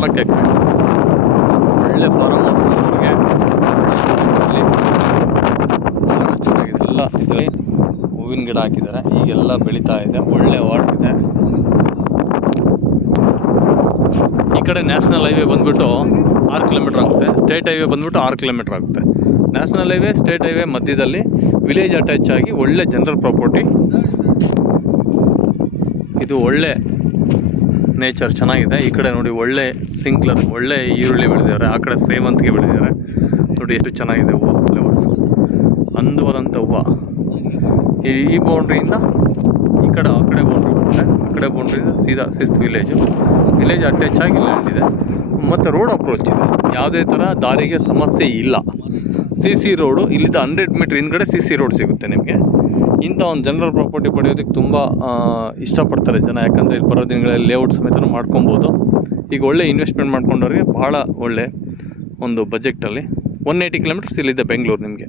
4 ಎಕರೆ ಒಳ್ಳೆ farm house ನಮಗೆ ಭಾಳ ಚೆನ್ನಾಗಿದೆ. ಎಲ್ಲ ಇದರಲ್ಲಿ ಹೂವಿನ ಗಿಡ ಹಾಕಿದ್ದಾರೆ, ಈಗೆಲ್ಲ ಬೆಳೀತಾ ಇದೆ, ಒಳ್ಳೆ ವಾಟರ್ ಇದೆ. ಈ ಕಡೆ ನ್ಯಾಷನಲ್ ಹೈವೇ ಬಂದ್ಬಿಟ್ಟು 6 ಕಿಲೋಮೀಟ್ರ್ ಆಗುತ್ತೆ, ಸ್ಟೇಟ್ ಹೈವೇ ಬಂದ್ಬಿಟ್ಟು 6 ಕಿಲೋಮೀಟ್ರ್ ಆಗುತ್ತೆ. ನ್ಯಾಷನಲ್ ಹೈವೇ ಸ್ಟೇಟ್ ಹೈವೇ ಮಧ್ಯದಲ್ಲಿ ವಿಲೇಜ್ ಅಟ್ಯಾಚ್ ಆಗಿ ಒಳ್ಳೆ ಜನರಲ್ ಪ್ರಾಪರ್ಟಿ. ಇದು ಒಳ್ಳೆ ನೇಚರ್ ಚೆನ್ನಾಗಿದೆ. ಈ ಕಡೆ ನೋಡಿ ಒಳ್ಳೆ ಸಿಂಕ್ಲರ್, ಒಳ್ಳೆ ಈರುಳ್ಳಿ ಬೆಳೆದಿದ್ದಾರೆ, ಆ ಕಡೆ ಸೇವಂತಿಗೆ ಬೆಳೆದಿದ್ದಾರೆ. ನೋಡಿ ಎಷ್ಟು ಚೆನ್ನಾಗಿದೆ ಹೂವು, ಫ್ಲೇವರ್ಸು, ಅಂದವಾದಂಥ ಹೂವು. ಈ ಬೌಂಡ್ರಿಯಿಂದ ಈ ಕಡೆ ಆ ಕಡೆ ಬೌಂಡ್ರಿ ಬರುತ್ತೆ, ಆ ಕಡೆ ಬೌಂಡ್ರಿಯಿಂದ ಸೀದಾ 6th ವಿಲೇಜ್ ಅಟ್ಯಾಚ್ ಆಗಿ ಲ್ಯಾಂಡ್ ಇದೆ. ಮತ್ತು ರೋಡ್ ಅಪ್ರೋಚ್ ಇದೆ, ಯಾವುದೇ ಥರ ದಾರಿಗೆ ಸಮಸ್ಯೆ ಇಲ್ಲ. CC ರೋಡು ಇಲ್ಲಿಂದ 100 ಮೀಟ್ರ್ ಹಿಂದ್ಗಡೆ CC ರೋಡ್ ಸಿಗುತ್ತೆ ನಿಮಗೆ. ಇಂಥ ಒಂದು ಜನರಲ್ ಪ್ರಾಪರ್ಟಿ ಪಡೆಯೋದಕ್ಕೆ ತುಂಬ ಇಷ್ಟಪಡ್ತಾರೆ ಜನ, ಯಾಕಂದರೆ ಇಲ್ಲಿ ಬರೋ ದಿನಗಳಲ್ಲಿ ಲೇಔಟ್ ಸಮೇತ ಮಾಡ್ಕೊಬೋದು. ಈಗ ಒಳ್ಳೆ ಇನ್ವೆಸ್ಟ್ಮೆಂಟ್ ಮಾಡ್ಕೊಂಡವ್ರಿಗೆ ಭಾಳ ಒಳ್ಳೆ ಒಂದು ಬಜೆಟಲ್ಲಿ 180 ಕಿಲೋಮೀಟರ್ಸ್ ಇಲ್ಲಿದೆ ಬೆಂಗಳೂರು ನಿಮಗೆ.